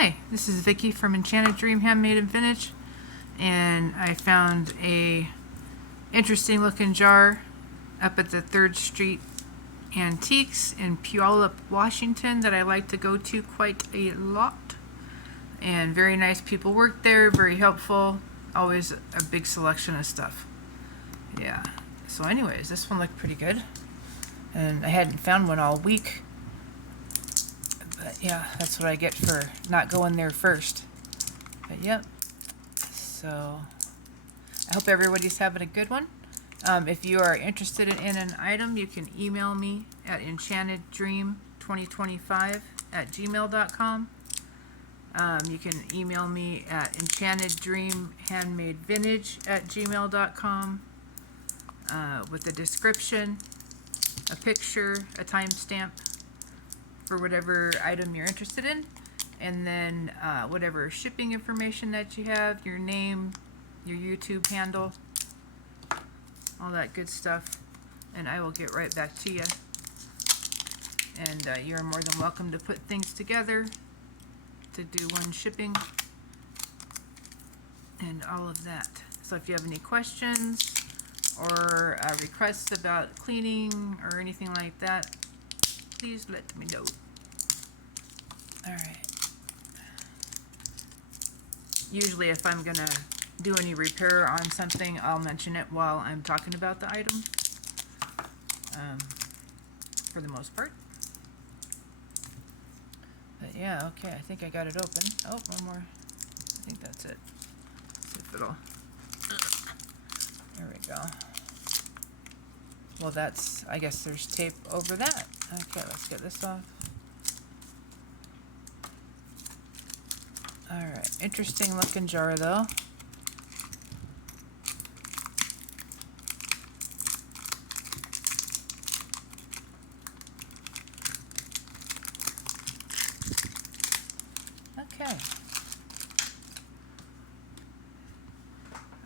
Hi, this is Vicky from Enchanted Dream Handmade Vintage, and I found a interesting looking jar up at the 3rd Street Antiques in Puyallup, Washington that I like to go to quite a lot. And very nice people work there, very helpful, always a big selection of stuff. Yeah, so anyways, this one looked pretty good, and I hadn't found one all week. But yeah, that's what I get for not going there first. But yep, so I hope everybody's having a good one. If you are interested in an item, you can email me at enchanteddream2025@gmail.com. You can email me at enchanteddreamhandmadevintage@gmail.com with a description, a picture, a timestamp for whatever item you're interested in, and then whatever shipping information that you have, your name, your YouTube handle, all that good stuff, and I will get right back to you. And you're more than welcome to put things together to do one shipping and all of that. So if you have any questions or requests about cleaning or anything like that, please let me know. Alright. Usually if I'm gonna do any repair on something, I'll mention it while I'm talking about the item. For the most part. But yeah, okay, I think I got it open. Oh, one more. I think that's it. See if it'll... There we go. Well, that's... I guess there's tape over that. Okay, let's get this off. Alright, interesting looking jar though. Okay.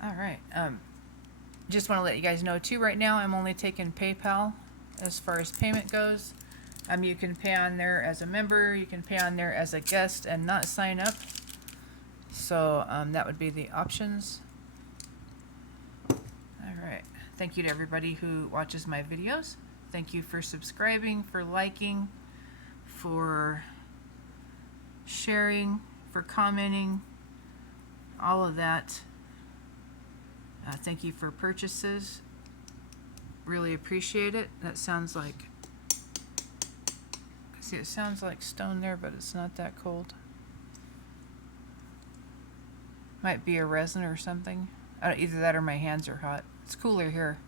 Alright, just want to let you guys know too, right now I'm only taking PayPal as far as payment goes. You can pay on there as a member, you can pay on there as a guest and not sign up. So that would be the options. Alright, thank you to everybody who watches my videos. Thank you for subscribing, for liking, for sharing, for commenting, all of that. Thank you for purchases. Really appreciate it. That sounds like... See, it sounds like stone there, but it's not that cold. Might be a resin or something. Either that or my hands are hot. It's cooler here.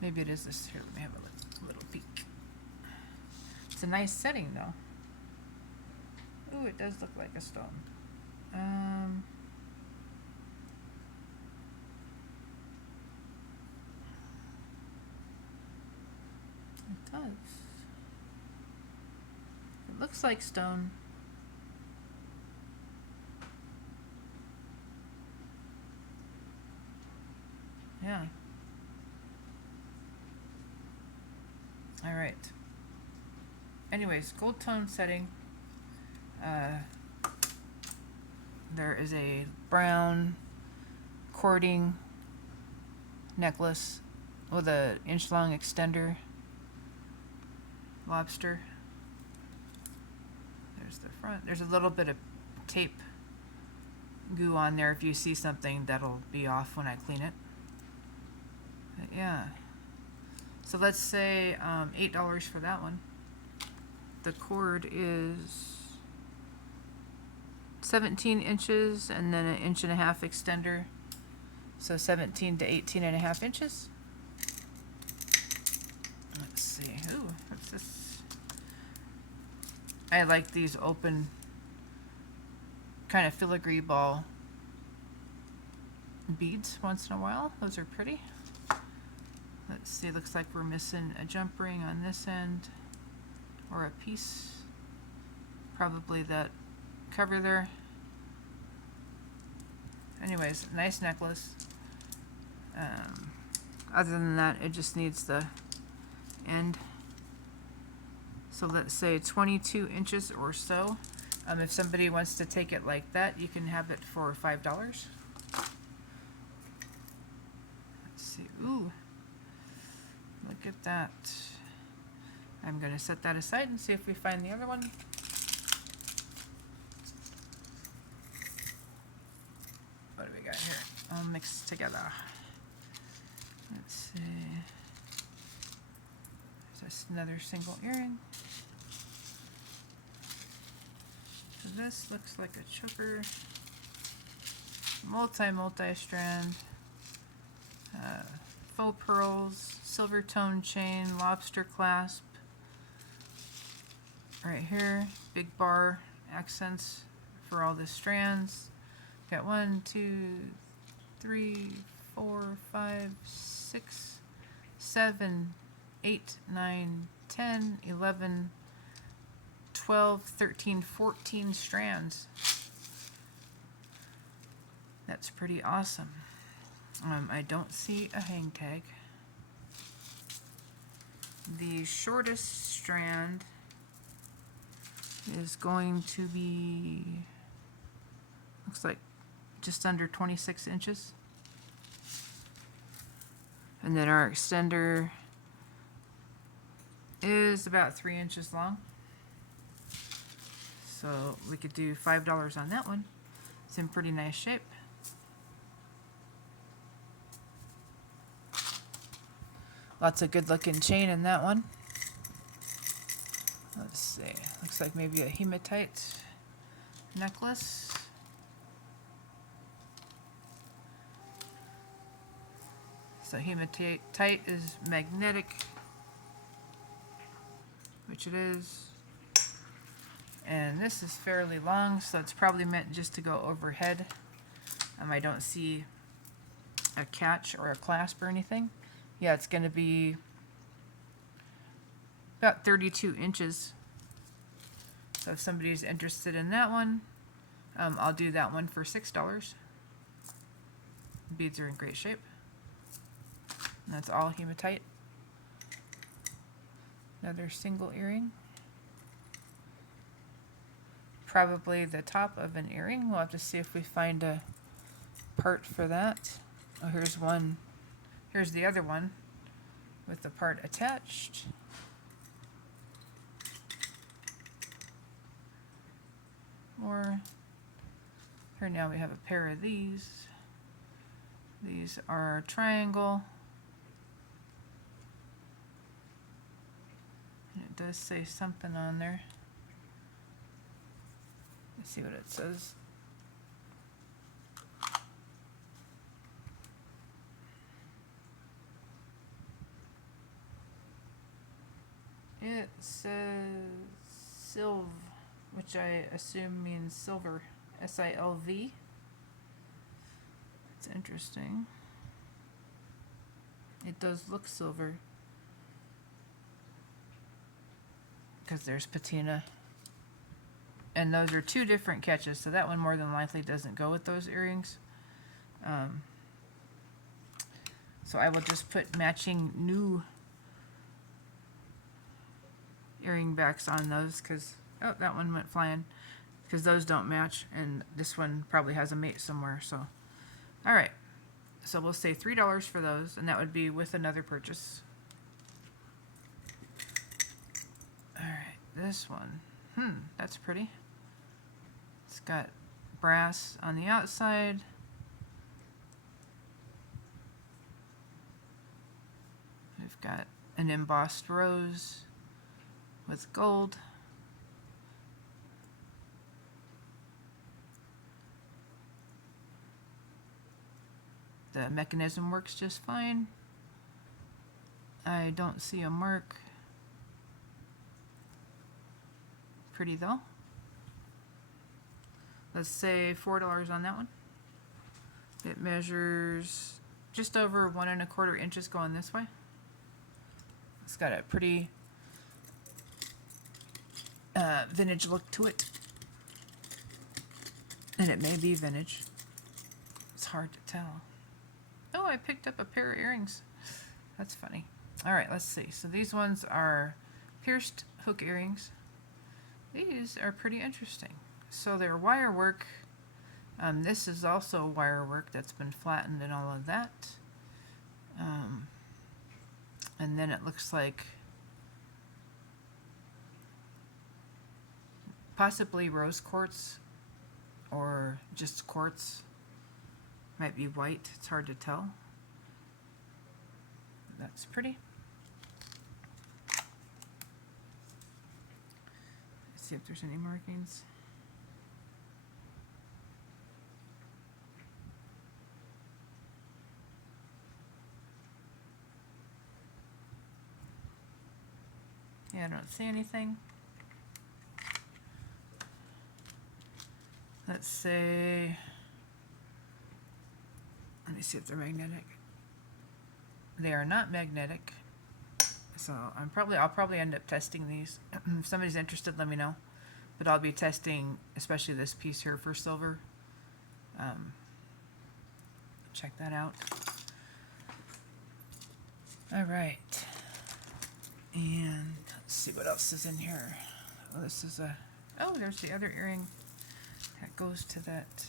Maybe it is this. Here, let me have a little peek. It's a nice setting though. Ooh, it does look like a stone. It does. It looks like stone. Yeah. Alright. Anyways, gold tone setting. There is a brown cording necklace with an inch-long extender. Lobster. There's the front. There's a little bit of tape goo on there. If you see something, that'll be off when I clean it. But yeah. So let's say $8 for that one. The cord is 17 inches and then an 1.5 inch extender. So 17 to 18.5 inches. Let's see. Ooh, what's this? I like these open kind of filigree ball beads once in a while. Those are pretty. Let's see, looks like we're missing a jump ring on this end, or a piece, probably that cover there. Anyways, nice necklace. Other than that, it just needs the end. So let's say 22 inches or so. If somebody wants to take it like that, you can have it for $5. Let's see. Ooh, look at that. I'm going to set that aside and see if we find the other one. What do we got here? All mixed together. Let's see. There's another single earring. So this looks like a choker. Multi-strand. Faux pearls, silver tone chain, lobster clasp. Right here, big bar accents for all the strands. Got 1, 2, 3, 4, 5, 6, 7, 8, 9, 10, 11, 12, 13, 14 strands. That's pretty awesome. I don't see a hang tag. The shortest strand is going to be, looks like just under 26 inches. And then our extender is about 3 inches long. So we could do $5 on that one. It's in pretty nice shape. Lots of good looking chain in that one. Let's see, looks like maybe a hematite necklace. So hematite is magnetic, which it is. And this is fairly long, so it's probably meant just to go overhead. I don't see a catch or a clasp or anything. Yeah, it's going to be about 32 inches. So if somebody's interested in that one, I'll do that one for $6. Beads are in great shape. And that's all hematite. Another single earring. Probably the top of an earring. We'll have to see if we find a part for that. Oh, here's one. Here's the other one with the part attached. Or here now we have a pair of these. These are triangle. And it does say something on there. Let's see what it says. It says Silv, which I assume means silver. S-I-L-V. It's interesting. It does look silver. Because there's patina. And those are two different catches, so that one more than likely doesn't go with those earrings. So I will just put matching new earring backs on those, because, oh, that one went flying, because those don't match, and this one probably has a mate somewhere. So all right, so we'll say $3 for those, and that would be with another purchase. All right, this one, that's pretty. It's got brass on the outside. We've got an embossed rose with gold. The mechanism works just fine. I don't see a mark. Pretty though. Let's say $4 on that one. It measures just over 1 1/4 inches going this way. It's got a pretty vintage look to it. And it may be vintage. It's hard to tell. Oh, I picked up a pair of earrings. That's funny. All right, let's see. So these ones are pierced hook earrings. These are pretty interesting. So they're wire work. This is also wire work that's been flattened and all of that. And then it looks like possibly rose quartz or just quartz. Might be white, it's hard to tell. That's pretty. Let's see if there's any markings. Yeah, I don't see anything. Let's say, let me see if they're magnetic. They are not magnetic. So I'll probably end up testing these. If somebody's interested, let me know. But I'll be testing especially this piece here for silver. Check that out. All right. And let's see what else is in here. Oh, this is there's the other earring that goes to that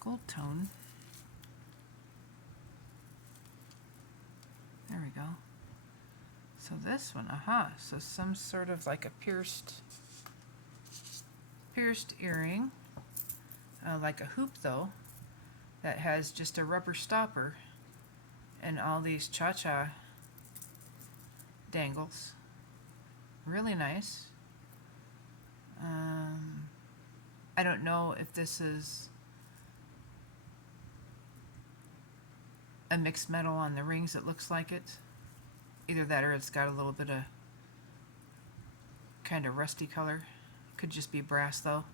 gold tone. There we go. So this one, so some sort of like a pierced earring, like a hoop though, that has just a rubber stopper and all these cha-cha dangles. Really nice. I don't know if this is a mixed metal on the rings. It looks like it. Either that or it's got a little bit of kind of rusty color. Could just be brass though.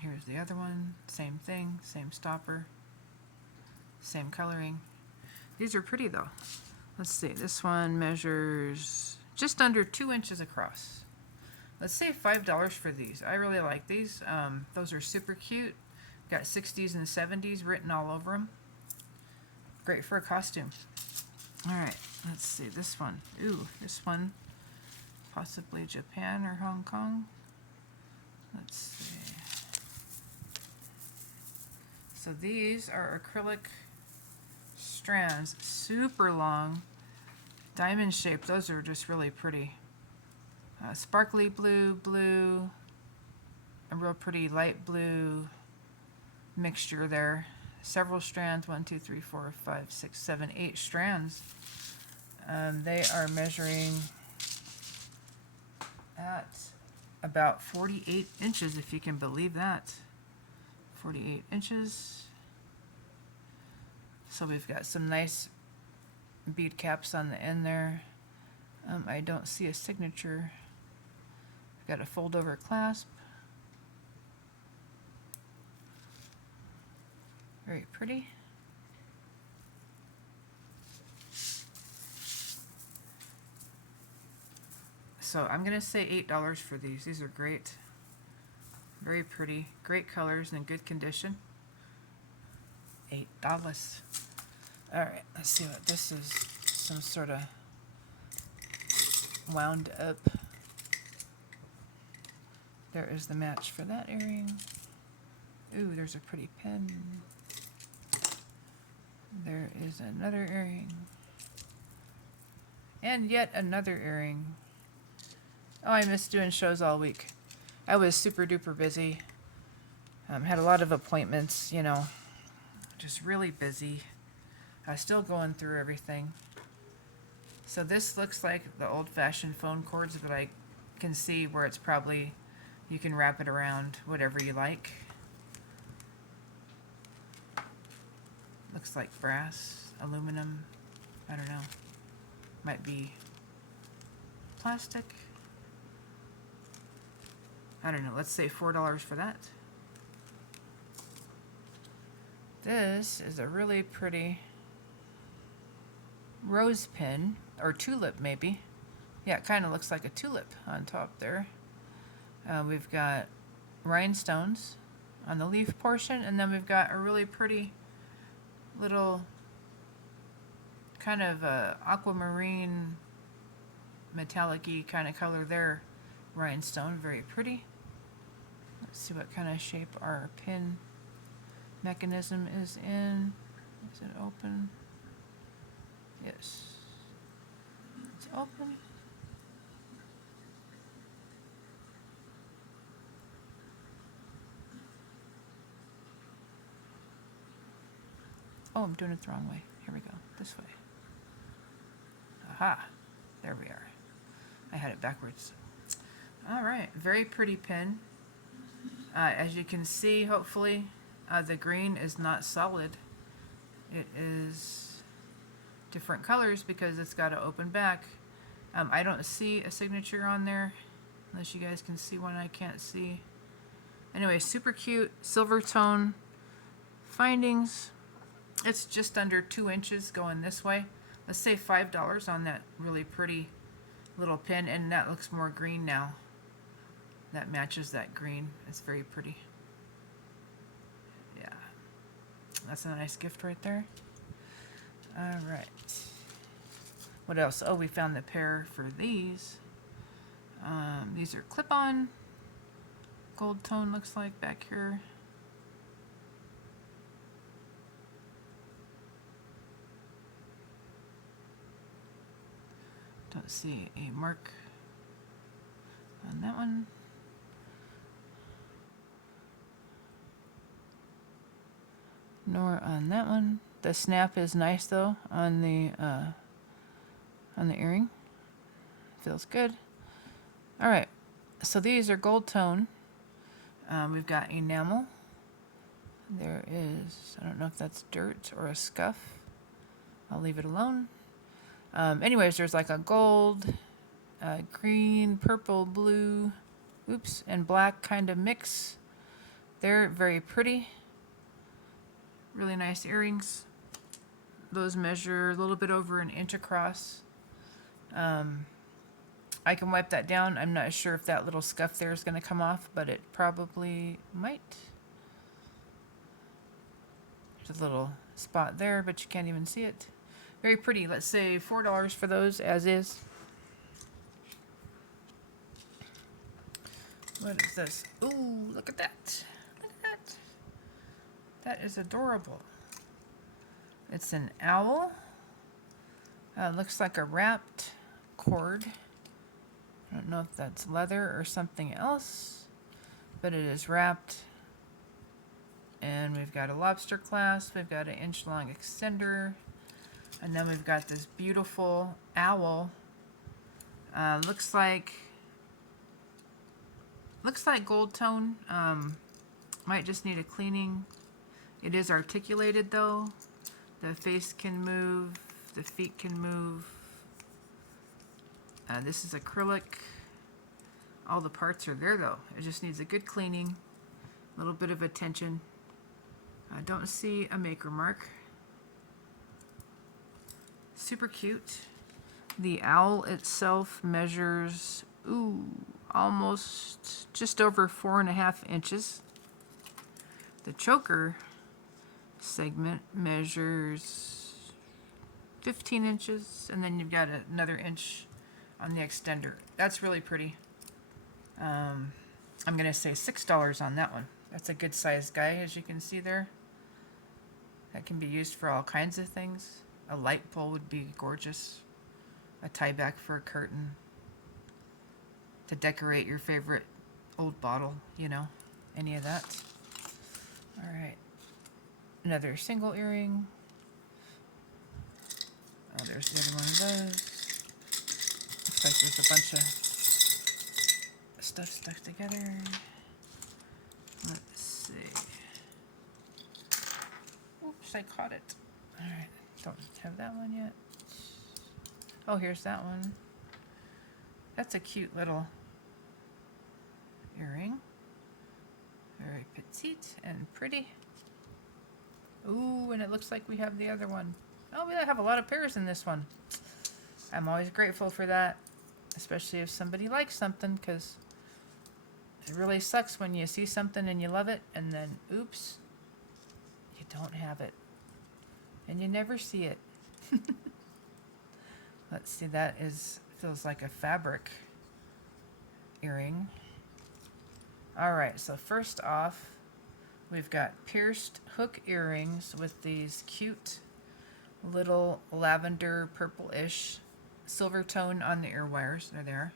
Here's the other one. Same thing, same stopper, same coloring. These are pretty though. Let's see, this one measures just under 2 inches across. Let's say $5 for these. I really like these. Those are super cute. Got 60s and 70s written all over them. Great for a costume. All right, let's see this one. Ooh, this one, possibly Japan or Hong Kong. Let's see. So these are acrylic strands, super long, diamond shaped. Those are just really pretty. Sparkly blue, a real pretty light blue mixture there. Several strands, 1, 2, 3, 4, 5, 6, 7, 8 strands. They are measuring at about 48 inches, if you can believe that. 48 inches. So we've got some nice bead caps on the end there. I don't see a signature. Got a fold over clasp. Very pretty. So I'm gonna say $8 for these. These are great. Very pretty. Great colors and in good condition. $8. Alright, let's see what this is. Some sort of wound up. There is the match for that earring. Ooh, there's a pretty pen. There is another earring. And yet another earring. Oh, I missed doing shows all week. I was super duper busy. Had a lot of appointments, you know. Just really busy. I was still going through everything. So this looks like the old-fashioned phone cords, but I can see where it's probably, you can wrap it around whatever you like. Looks like brass, aluminum, I don't know. Might be plastic. I don't know, let's say $4 for that. This is a really pretty rose pin, or tulip maybe. Yeah, it kind of looks like a tulip on top there. We've got rhinestones on the leaf portion, and then we've got a really pretty little kind of aquamarine metallic-y kind of color there rhinestone, very pretty. Let's see what kind of shape our pin mechanism is in. Is it open? Yes. It's open. Oh, I'm doing it the wrong way. Here we go. This way. Aha. There we are. I had it backwards. All right. Very pretty pin. As you can see, hopefully, the green is not solid. It is different colors because it's got an open back. I don't see a signature on there, unless you guys can see one I can't see. Anyway, super cute silver tone findings. It's just under 2 inches going this way. Let's say $5 on that really pretty little pin, and that looks more green now. That matches that green. It's very pretty. Yeah. That's a nice gift right there. All right. What else? Oh, we found the pair for these. These are clip-on. Gold tone looks like back here. Don't see a mark on that one. Nor on that one. The snap is nice though on the earring. Feels good. All right, so these are gold tone. We've got enamel. There is, I don't know if that's dirt or a scuff. I'll leave it alone. Anyways, there's like a gold, green, purple, blue, oops, and black kind of mix. They're very pretty. Really nice earrings. Those measure a little bit over 1 inch across. I can wipe that down. I'm not sure if that little scuff there is going to come off, but it probably might. There's a little spot there, but you can't even see it. Very pretty. Let's say $4 for those as is. What is this? Ooh, look at that. Look at that. That is adorable. It's an owl. Looks like a wrapped cord. I don't know if that's leather or something else, but it is wrapped. And we've got a lobster clasp. We've got an 1-inch-long extender. And then we've got this beautiful owl. Looks like gold tone. Might just need a cleaning. It is articulated though. The face can move. The feet can move. This is acrylic. All the parts are there though. It just needs a good cleaning. A little bit of attention. I don't see a maker mark. Super cute. The owl itself measures, almost just over 4.5 inches. The choker segment measures 15 inches, and then you've got another inch on the extender. That's really pretty. I'm going to say $6 on that one. That's a good sized guy, as you can see there. That can be used for all kinds of things. A light pole would be gorgeous. A tie back for a curtain. To decorate your favorite old bottle, you know, any of that. All right. Another single earring. Oh, there's the other one of those. Looks like there's a bunch of stuff stuck together. Let's see. Oops, I caught it. All right. Don't have that one yet. Oh, here's that one. That's a cute little earring. Very petite and pretty. Ooh, and it looks like we have the other one. Oh, we have a lot of pairs in this one. I'm always grateful for that, especially if somebody likes something, because it really sucks when you see something and you love it, and then, oops, you don't have it. And you never see it. Let's see, that feels like a fabric earring. Alright, so first off, we've got pierced hook earrings with these cute little lavender purple-ish silver tone on the ear wires. They're there.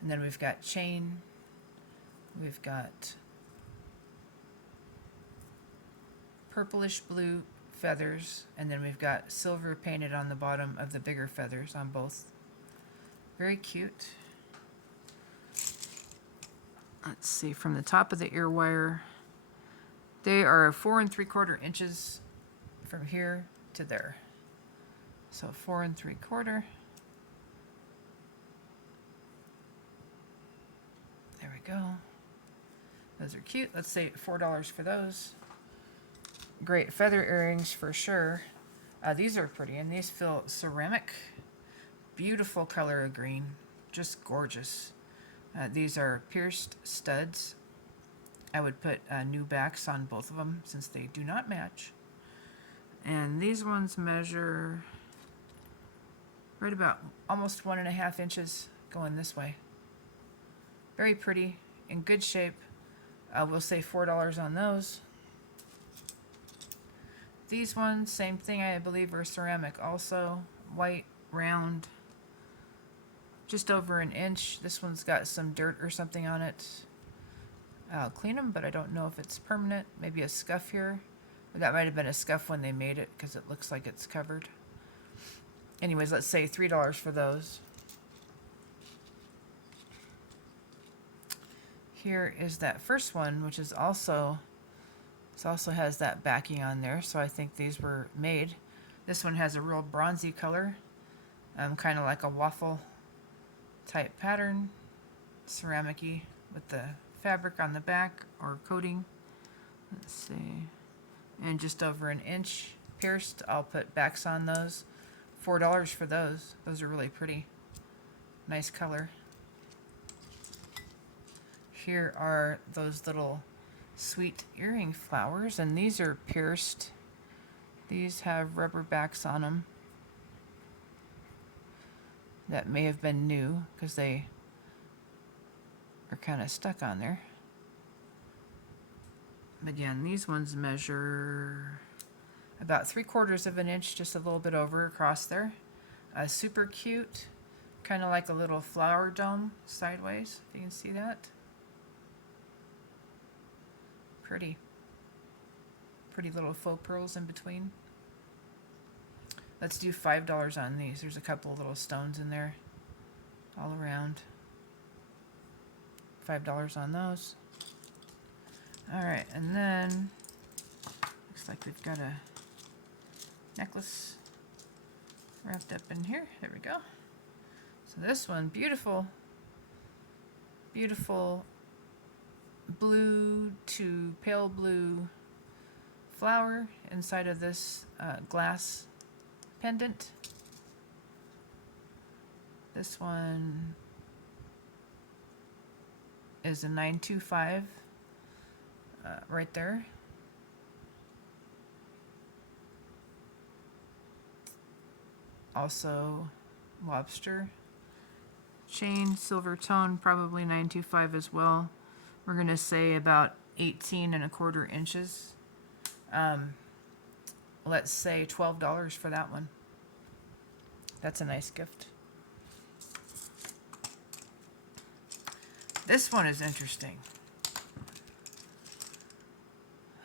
And then we've got chain. We've got purplish blue feathers, and then we've got silver painted on the bottom of the bigger feathers on both. Very cute. Let's see, from the top of the ear wire, they are 4 3/4 inches from here to there. So 4 3/4. There we go. Those are cute. Let's say $4 for those. Great feather earrings for sure. These are pretty, and these feel ceramic. Beautiful color of green. Just gorgeous. These are pierced studs. I would put new backs on both of them since they do not match. And these ones measure right about almost 1.5 inches going this way. Very pretty, in good shape. We'll say $4 on those. These ones, same thing, I believe, are ceramic also. White, round, just over 1 inch. This one's got some dirt or something on it. I'll clean them, but I don't know if it's permanent. Maybe a scuff here. That might have been a scuff when they made it because it looks like it's covered. Anyways, let's say $3 for those. Here is that first one, which is also, this also has that backing on there, so I think these were made. This one has a real bronzy color, kind of like a waffle type pattern, ceramic-y with the fabric on the back or coating. Let's see, and just over 1 inch pierced. I'll put backs on those. $4 for those. Those are really pretty. Nice color. Here are those little sweet earring flowers, and these are pierced. These have rubber backs on them. That may have been new because they are kind of stuck on there. Again, these ones measure about 3/4 inch, just a little bit over across there. Super cute, kind of like a little flower dome sideways, if you can see that. Pretty. Pretty little faux pearls in between. Let's do $5 on these. There's a couple of little stones in there all around. $5 on those. Alright, and then looks like we've got a necklace wrapped up in here. There we go. So this one, beautiful, beautiful blue to pale blue flower inside of this glass pendant. This one is a 925 right there. Also lobster chain, silver tone, probably 925 as well. We're going to say about 18 1/4 inches. Let's say $12 for that one. That's a nice gift. This one is interesting.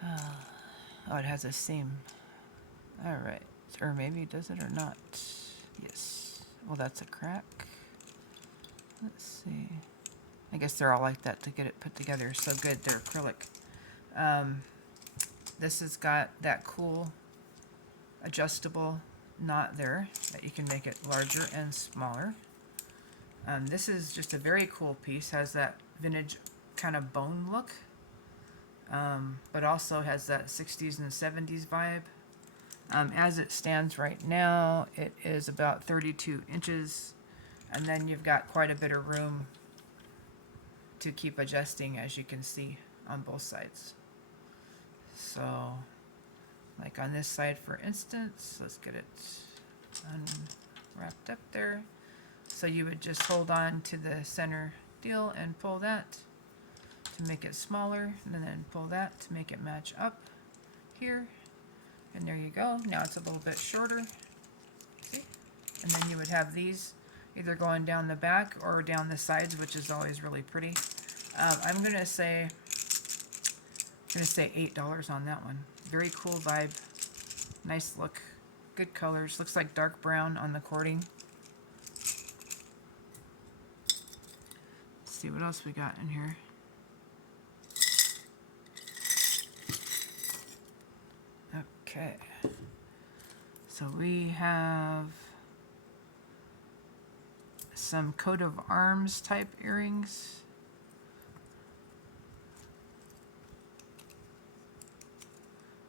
Oh, it has a seam. Alright. Or maybe does it or not? Yes. Well, that's a crack. Let's see. I guess they're all like that to get it put together. So good, they're acrylic. This has got that cool adjustable knot there that you can make it larger and smaller. This is just a very cool piece. Has that vintage kind of bone look, but also has that 60s and 70s vibe. As it stands right now, it is about 32 inches, and then you've got quite a bit of room to keep adjusting, as you can see on both sides. So, like on this side, for instance, let's get it unwrapped up there. So you would just hold on to the center deal and pull that to make it smaller, and then pull that to make it match up here. And there you go. Now it's a little bit shorter. See? And then you would have these either going down the back or down the sides, which is always really pretty. I'm gonna say $8 on that one. Very cool vibe. Nice look. Good colors. Looks like dark brown on the cording. Let's see what else we got in here. Okay. So we have some coat of arms type earrings.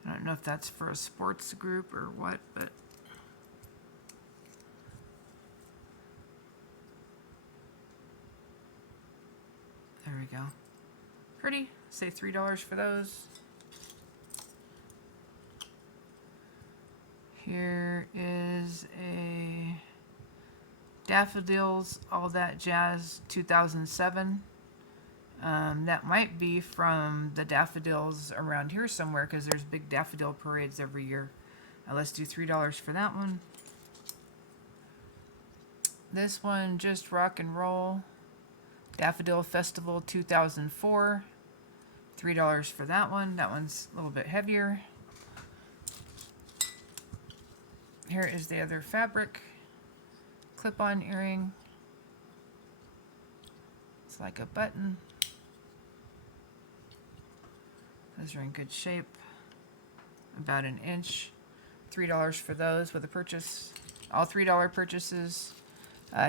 I don't know if that's for a sports group or what, but there we go. Pretty. Say $3 for those. Here is a Daffodils, All That Jazz 2007. That might be from the daffodils around here somewhere, because there's big daffodil parades every year. Let's do $3 for that one. This one, Just Rock and Roll, Daffodil Festival 2004. $3 for that one. That one's a little bit heavier. Here is the other fabric. Clip-on earring. It's like a button. Those are in good shape. About an inch. $3 for those with a purchase. All $3 purchases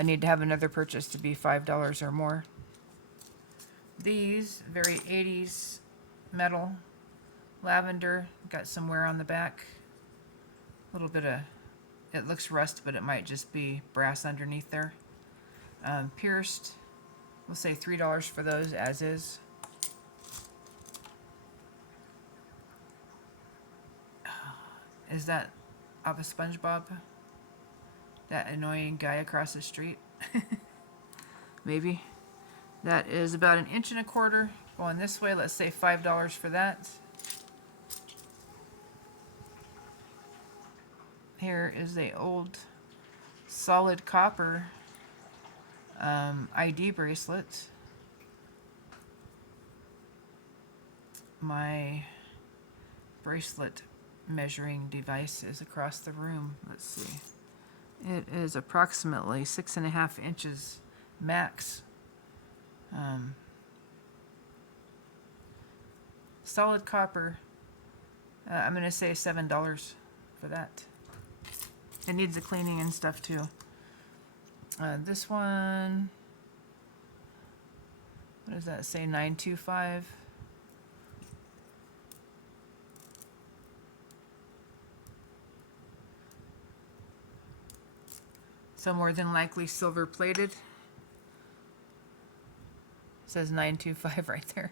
need to have another purchase to be $5 or more. These, very 80s metal. Lavender. Got some wear on the back. A little bit of, it looks rust, but it might just be brass underneath there. Pierced. We'll say $3 for those as is. Is that of a SpongeBob? That annoying guy across the street? Maybe. That is about 1 1/4 inches. Going this way, let's say $5 for that. Here is a old solid copper ID bracelet. My bracelet measuring device is across the room. Let's see. It is approximately 6.5 inches max. Solid copper. I'm going to say $7 for that. It needs a cleaning and stuff too. This one, what does that say? $9.25. So more than likely silver plated. It says $9.25 right there.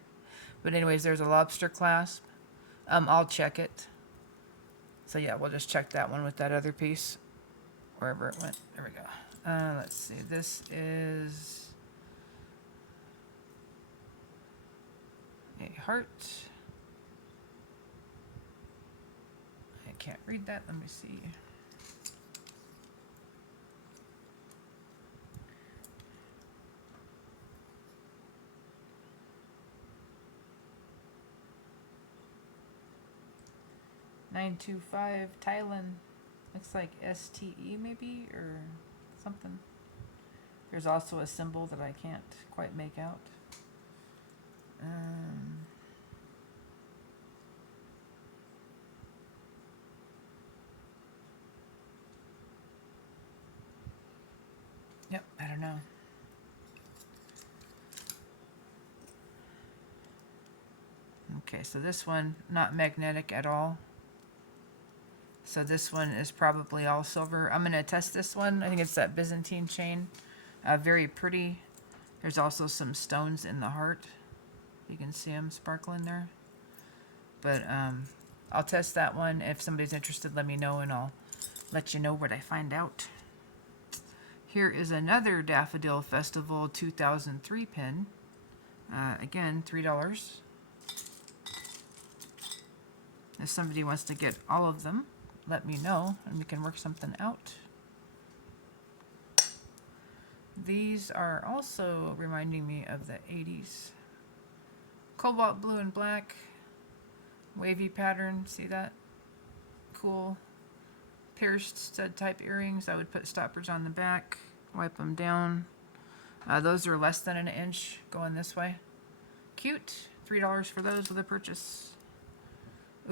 But anyways, there's a lobster clasp. I'll check it. So yeah, we'll just check that one with that other piece. Wherever it went. There we go. Let's see. This is a heart. I can't read that. Let me see. $9.25 Thailand. Looks like STE maybe, or something. There's also a symbol that I can't quite make out. Yep, I don't know. Okay, so this one, not magnetic at all. So this one is probably all silver. I'm going to test this one. I think it's that Byzantine chain. Very pretty. There's also some stones in the heart. You can see them sparkling there. But I'll test that one. If somebody's interested, let me know, and I'll let you know what I find out. Here is another Daffodil Festival 2003 pin. Again, $3. If somebody wants to get all of them, let me know and we can work something out. These are also reminding me of the 80s. Cobalt blue and black, wavy pattern, see that? Cool. Pierced stud type earrings. I would put stoppers on the back, wipe them down. Those are less than an inch going this way. Cute. $3 for those with a purchase.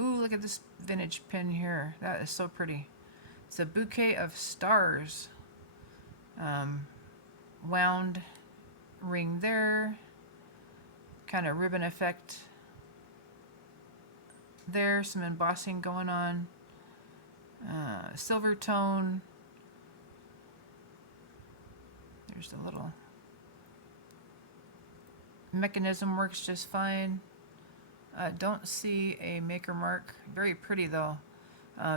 Ooh, look at this vintage pin here. That is so pretty. It's a bouquet of stars. Wound ring there. Kind of ribbon effect there. Some embossing going on. Silver tone. There's the little mechanism, works just fine. Don't see a maker mark. Very pretty though.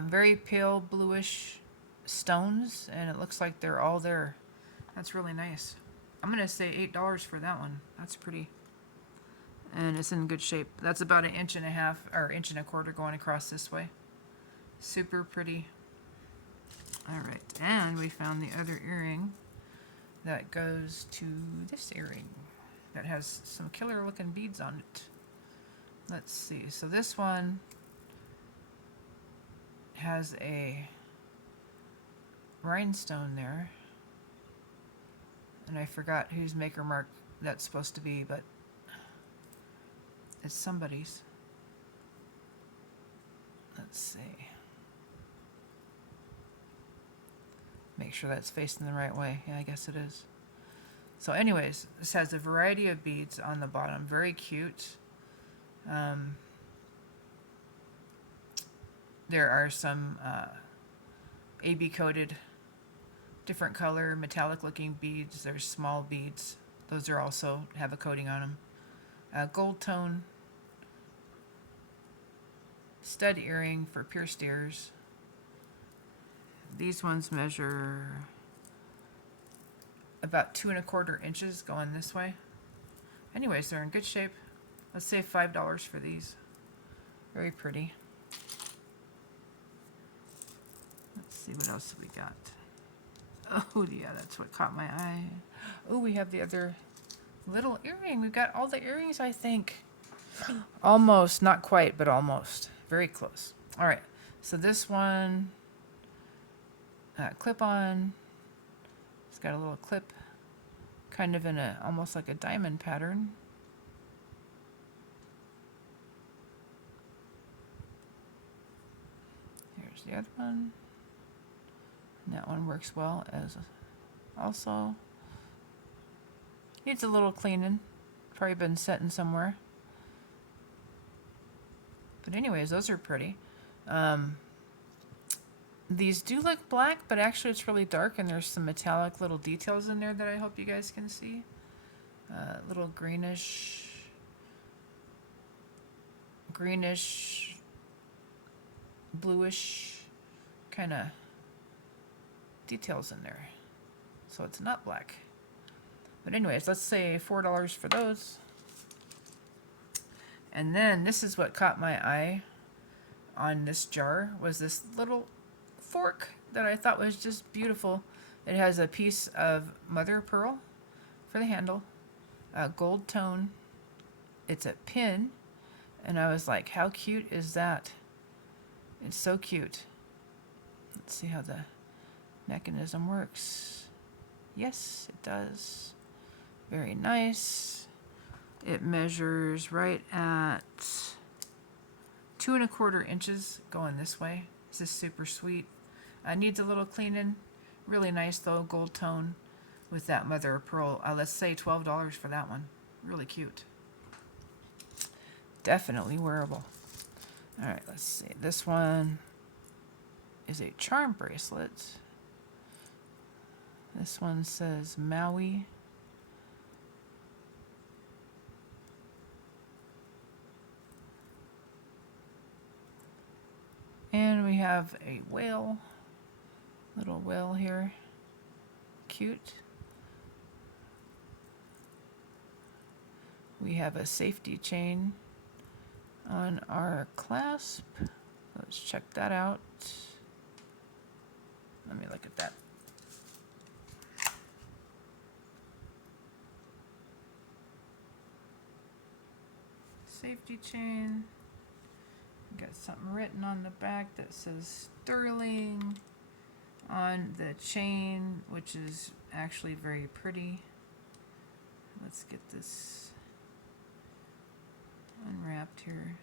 Very pale bluish stones, and it looks like they're all there. That's really nice. I'm gonna say $8 for that one. That's pretty. And it's in good shape. That's about 1.5 inches or 1.25 inches going across this way. Super pretty. All right, and we found the other earring that goes to this earring that has some killer looking beads on it. Let's see. So this one has a rhinestone there. And I forgot whose maker mark that's supposed to be, but it's somebody's. Let's see. Make sure that's facing the right way. Yeah, I guess it is. So anyways, this has a variety of beads on the bottom. Very cute. There are some AB coated, different color, metallic looking beads. There's small beads. Those are also have a coating on them. Gold tone stud earring for pierced ears. These ones measure about 2¼ inches going this way. Anyways, they're in good shape. Let's say $5 for these. Very pretty. Let's see what else we got. Oh yeah, that's what caught my eye. Oh, we have the other little earring. We've got all the earrings, I think. Almost, not quite, but almost. Very close. All right, so this one, clip on. It's got a little clip, kind of in a, almost like a diamond pattern. Here's the other one. And that one works well as also. Needs a little cleaning. Probably been setting somewhere. But anyways, those are pretty. These do look black, but actually it's really dark, and there's some metallic little details in there that I hope you guys can see. Little greenish, bluish kind of details in there. So it's not black. But anyways, let's say $4 for those. And then this is what caught my eye on this jar, was this little fork that I thought was just beautiful. It has a piece of mother of pearl for the handle, gold tone. It's a pin, and I was like, how cute is that? It's so cute. Let's see how the mechanism works. Yes, it does. Very nice. It measures right at 2¼ inches going this way. This is super sweet. Needs a little cleaning. Really nice though, gold tone with that mother of pearl. Let's say $12 for that one. Really cute. Definitely wearable. All right, let's see. This one is a charm bracelet. This one says Maui. And we have a whale, little whale here. cute. We have a safety chain on our clasp. Let's check that out. Let me look at that. Safety chain. Got something written on the back that says Sterling on the chain, which is actually very pretty. Let's get this unwrapped here.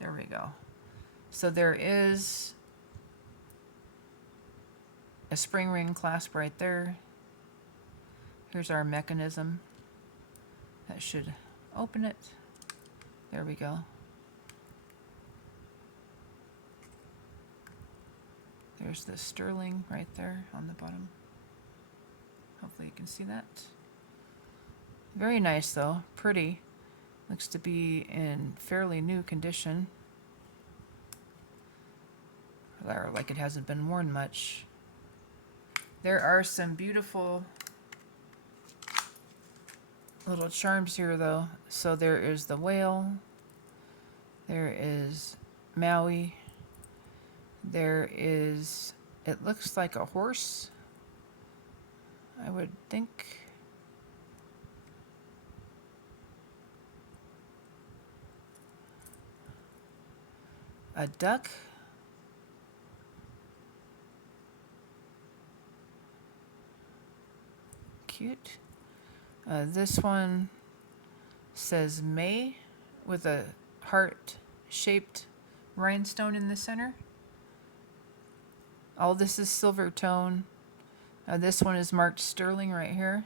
There we go. So there is a spring ring clasp right there. Here's our mechanism. That should open it. There we go. There's the sterling right there on the bottom. Hopefully you can see that. Very nice though, pretty. Looks to be in fairly new condition. Or like it hasn't been worn much. There are some beautiful little charms here though. So there is the whale. There is Maui. There is, it looks like a horse, I would think. A duck. Cute. This one says May with a heart-shaped rhinestone in the center. All this is silver tone. This one is marked sterling right here.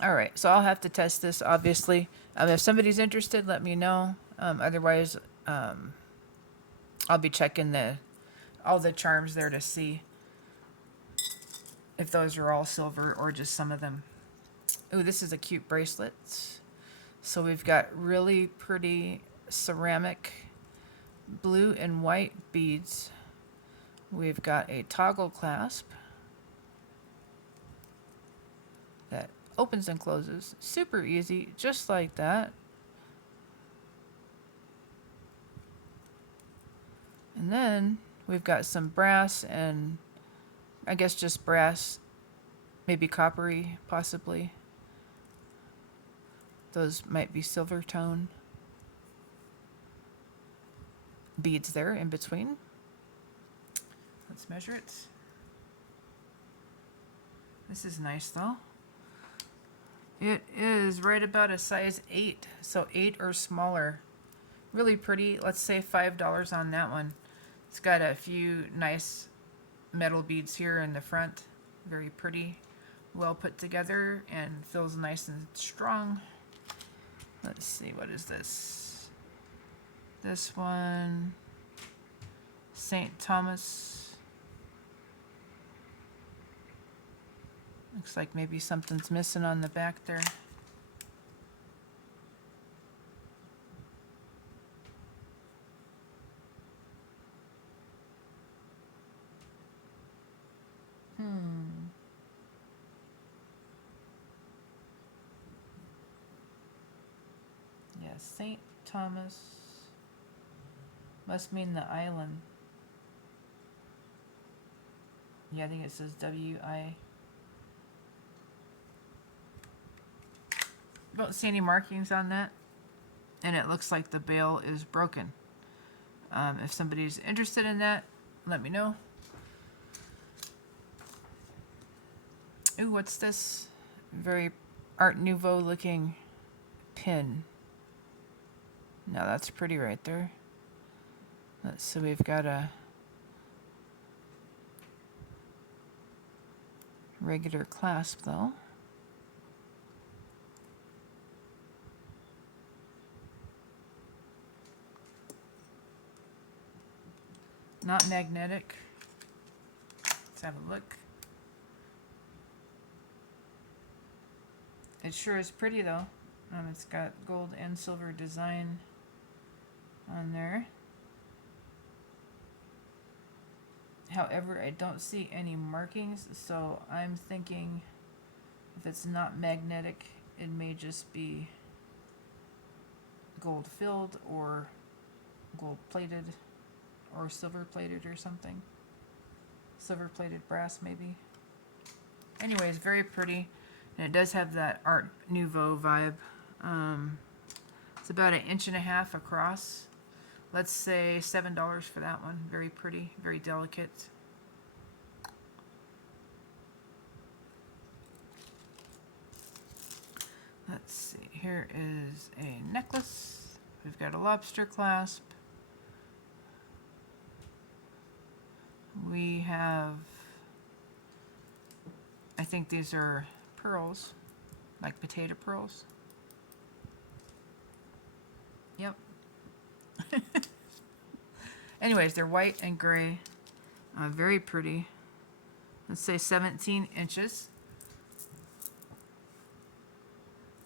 All right, so I'll have to test this, obviously. If somebody's interested, let me know. Otherwise, I'll be checking all the charms there to see if those are all silver or just some of them. Ooh, this is a cute bracelet. So we've got really pretty ceramic blue and white beads. We've got a toggle clasp that opens and closes. Super easy, just like that. And then we've got some brass and I guess just brass, maybe coppery, possibly. Those might be silver tone beads there in between. Let's measure it. This is nice though. It is right about a size 8, so 8 or smaller. Really pretty. Let's say $5 on that one. It's got a few nice metal beads here in the front. Very pretty, well put together, and feels nice and strong. Let's see, what is this? This one, St. Thomas. Looks like maybe something's missing on the back there. Yeah, St. Thomas. Must mean the island. Yeah, I think it says W-I. Don't see any markings on that. And it looks like the bail is broken. If somebody's interested in that, let me know. Ooh, what's this? Very Art Nouveau looking pin. Now that's pretty right there. Let's see, we've got a regular clasp though. Not magnetic. Let's have a look. It sure is pretty though. It's got gold and silver design on there. However, I don't see any markings, so I'm thinking if it's not magnetic, it may just be gold filled or gold plated or silver plated or something. Silver plated brass maybe. Anyways, very pretty, and it does have that Art Nouveau vibe. It's about 1.5 inches across. Let's say $7 for that one. Very pretty, very delicate. Let's see, here is a necklace. We've got a lobster clasp. We have, I think these are pearls, like potato pearls. Yep. Anyways, they're white and gray. Very pretty. Let's say 17 inches.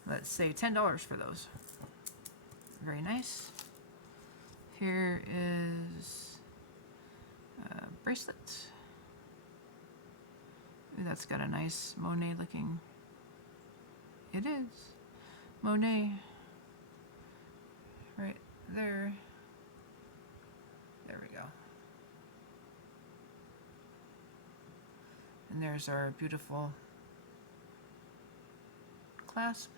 Let's say $10 for those. Very nice. Here is a bracelet. Ooh, that's got a nice Monet looking. It is Monet. Right there. There we go. And there's our beautiful clasp.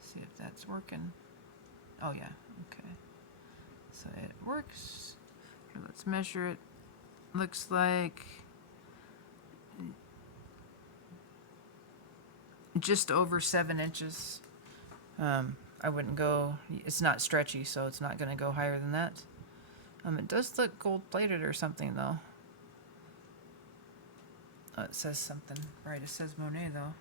See if that's working. Oh yeah, okay. So it works. Here, let's measure it. Looks like just over 7 inches. I wouldn't go, it's not stretchy, so it's not going to go higher than that. It does look gold plated or something though. Oh, it says something. Right, it says Monet though.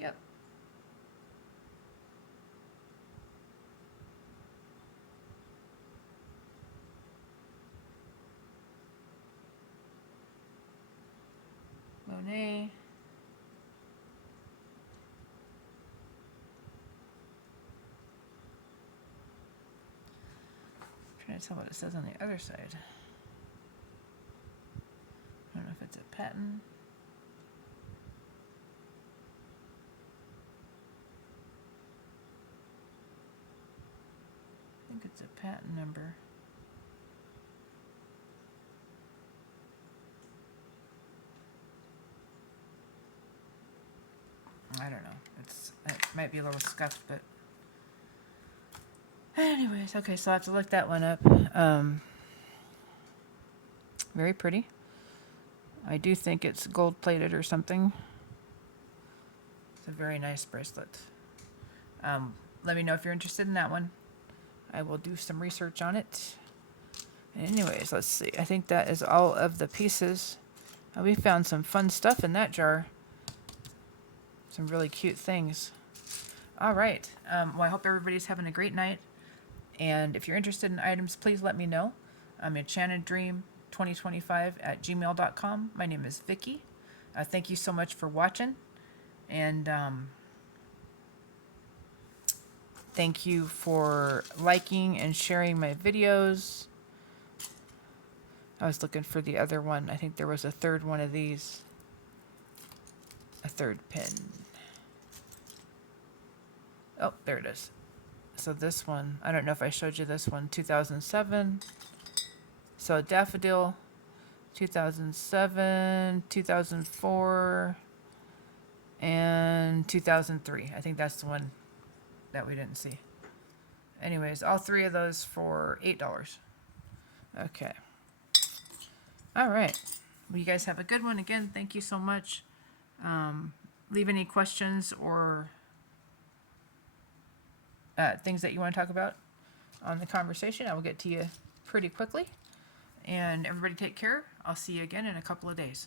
Yep. Monet. I'm trying to tell what it says on the other side. I don't know if it's a patent. I think it's a patent number. I don't know. It might be a little scuffed, but anyways, okay, so I have to look that one up. Very pretty. I do think it's gold plated or something. It's a very nice bracelet. Let me know if you're interested in that one. I will do some research on it. Anyways, let's see. I think that is all of the pieces. We found some fun stuff in that jar. Some really cute things. All right. Well, I hope everybody's having a great night. And if you're interested in items, please let me know. I'm enchanteddream2025@gmail.com. My name is Vicky. Thank you so much for watching. And thank you for liking and sharing my videos. I was looking for the other one. I think there was a third one of these. A third pin. Oh, there it is. So this one, I don't know if I showed you this one, 2007. So Daffodil, 2007, 2004, and 2003. I think that's the one that we didn't see. Anyways, all three of those for $8. Okay. All right. Well, you guys have a good one. Again, thank you so much. Leave any questions or things that you want to talk about on the conversation. I will get to you pretty quickly. And everybody take care. I'll see you again in a couple of days.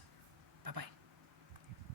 Bye-bye.